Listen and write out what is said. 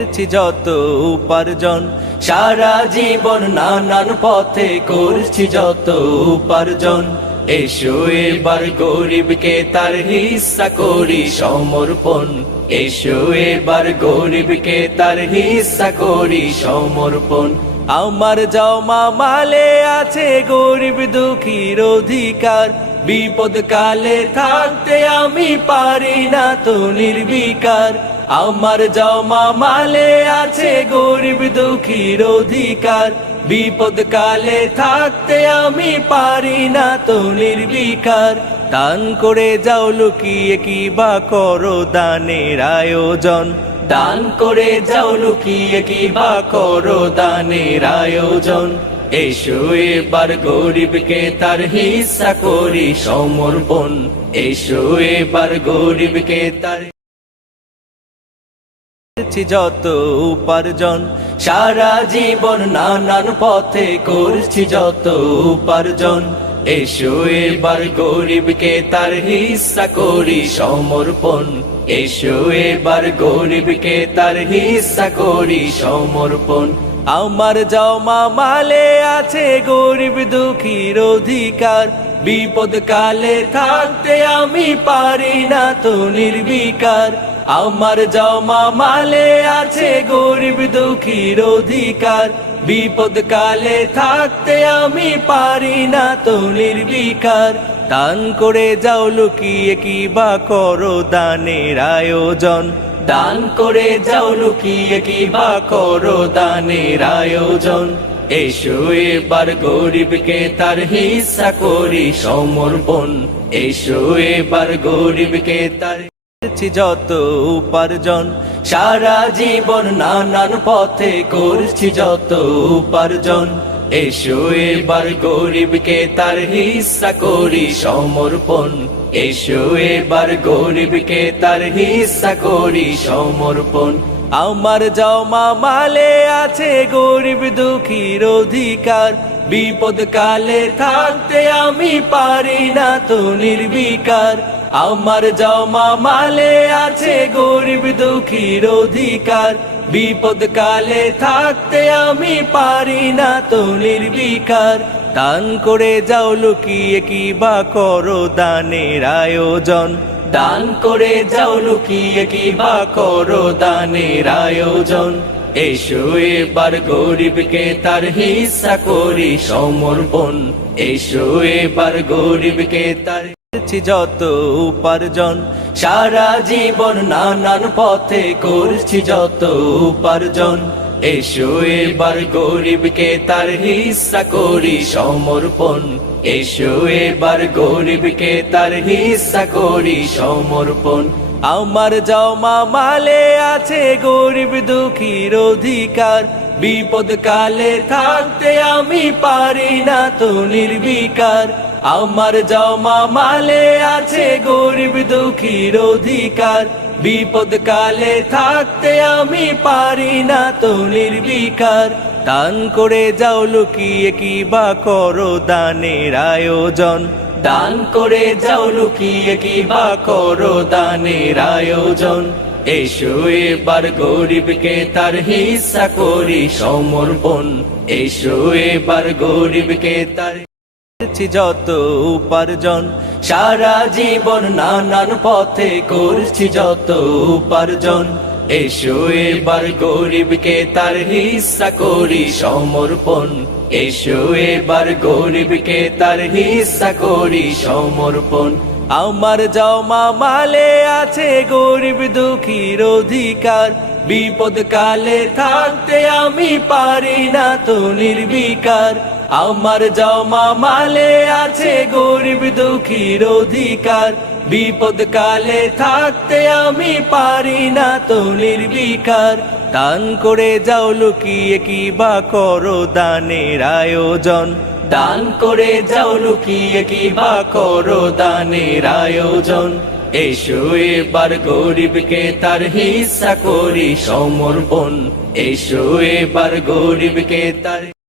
যত উপার্জন। সারা জীবন নানান পথে করছি যত উপার্জন। এসো এবার গরিবকে তার হিস্সা করি, সমর্পণ। এসো এবার গরিবকে তার হিস্সা করি, সমর্পণ। আমার জমা মালে আছে গরিব দুঃখীর অধিকার। বিপদ কালে থাকতে আমি পারি না তো নির্বিকার। আমার জমা মালে আছে গরিব দুঃখীর অধিকার বিপদ কালে থাকতে আমি পারি না তো নির্বিকার। দান করে যাও, লুকিয়ে কি বা করো দানের আয়োজন? দান করে যাও, লুকিয়ে কি বা করো দানের আয়োজন? এসো এবার গরিবকে তার হিস্সা করি, সমর্পণ। এসো এবার গরিবকে তার করছি যত উপার্জন। সারা জীবন নানান পথে করছি যত উপার্জন। এসো এবার গরিবকে তার হিস্সা করি, সমর্পণ। এসো এবার গরিবকে তার হিস্সা করি, সমর্পণ। আমার জমা মালে আছে গরিব দুঃখীর অধিকার। বিপদ কালে থাকতে আমি পারি না তো নির্বিকার। আমার জমা মালে আছে গরিব দুঃখীর অধিকার বিপদ কালে থাকতে আমি পারি না তো নির্বিকার। দান করে যাও লুকিয়ে কি বা করো দানের আয়োজন। দান করে যাও লুকিয়ে কি বা করো দানের আয়োজন। এসো এবার গরিবকে তার হিস্সা করি সমর্পণ। এসো এবার গরিবকে তার করছি যত উপার্জন। সারা জীবন নানান পথে করছি যত উপার্জন। এসো এবার গরিবকে তার হিস্সা করি, সমর্পণ। এসো এবার গরিবকে তার হিস্সা করি, সমর্পণ। আমার জমা মালে আছে গরিব দুঃখীর অধিকার। বিপদ কালে থাকতে আমি পারি না তো নির্বিকার। আমার জমা মালে আছে গরিব দুঃখীর অধিকার। বিপদ কালে থাকতে আমি পারি না তো নির্বিকার। দান করে যাও, লুকিয়ে কি বা করো দানের আয়োজন? দান করে যাও, লুকিয়ে কি বা করো দানের আয়োজন? এসো এবার গরিবকে তার হিস্সা করি, সমর্পণ। এসো এবার গরিবকে তার যত উপার্জন। সারা জীবন নানান পথে করছি যত উপার্জন। এসো এবার গরিবকে তার হিস্সা করি, সমর্পণ। এসো এবার গরিবকে তার হিস্সা করি, সমর্পণ। আমার জমা মালে আছে গরিব দুঃখীর অধিকার। বিপদ কালে থাকতে আমি পারি না তো নির্বিকার। আমার জমা মালে আছে গরিব দুঃখীর অধিকার। বিপদ কালে থাকতে আমি পারি না তো নির্বিকার। দান করে যাও, লুকিয়ে কি বা করো দানের আয়োজন। দান করে যাও, লুকিয়ে কি বা করো দানের আয়োজন। এসো এবার গরিবকে তার হিস্সা করি, সমর্পণ। এসো এবার গরিবকে তার যত উপার্জন। সারা জীবন নানান পথে করছি যত উপার্জন। এসো এবার গরিবকে তার হিস্সা করি, সমর্পণ। এসো এবার গরিবকে তার হিস্সা করি, সমর্পণ। আমার জমা মালে আছে গরিব দুঃখীর অধিকার। বিপদ কালে থাকতে আমি পারি না তো নির্বিকার। আমার জমা মালে আছে গরিব দুঃখীর অধিকার বিপদ কালে থাকতে আমি পারি না তো নির্বিকার। দান করে যাও, লুকিয়ে কি বা করো দানের আয়োজন? দান করে যাও, লুকিয়ে কি বা করো দানের আয়োজন? এসো এবার গরিবকে তার হিস্সা করি, সমর্পণ। এসো এবার গরিবকে তার